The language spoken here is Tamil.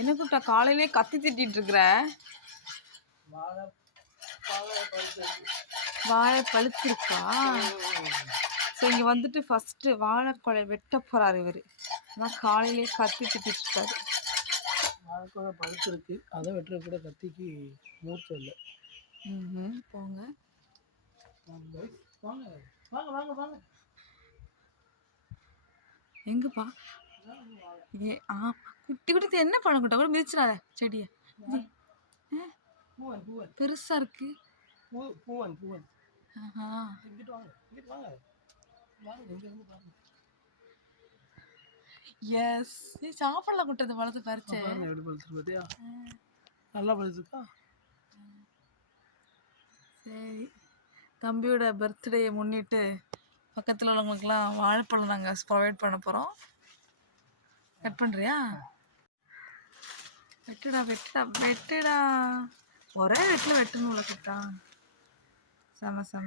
என்ன குட்டா காலையிலே கத்தி திட்டிட்டு இருக்கிற? வாழை பழுத்திருக்கா? ஸோ இங்கே வந்துட்டு ஃபஸ்ட்டு வாழைக்கொலை வெட்ட போகிறாரு இவர். அதான் காலையிலே கத்தி திட்டிட்டு இருக்காரு. வாழைக்கொலை பழுத்திருக்கு, அதை வெட்டுற கூட கத்திக்கு மூர்ச்சம் இல்லை. போங்க வாங்க வாங்க வாங்க வாங்க. எங்கப்பா? குட்டி குட்டி என்ன பண்ண குட்டா கூட மிதிச்சிடாத செடியை. பெருசா இருக்கு. பூவன் பூவன். இங்கிட்டு வாங்க, இங்கிட்டு வாங்க வாங்க, இங்க இருந்து பாருங்க. எஸ், நீ சாப்பிடலாம் குட்டை. இந்த பழத்தை பறிச்சு பாருங்க எப்படி பழுத்துருக்கு பார்த்தியா? நல்லா பழுத்துருக்கா? சரி, தம்பியோட பர்த்டேயை முன்னிட்டு பக்கத்தில் உள்ளவங்களுக்குலாம் வாழைப்பழம் நாங்கள் ப்ரொவைட் பண்ண போகிறோம். கட் பண்ணுறியா? வெட்டுடா வெட்டுடா வெட்டுடா. ஒரே வெட்டில் வெட்டணும்ல குட்டா. செம செம.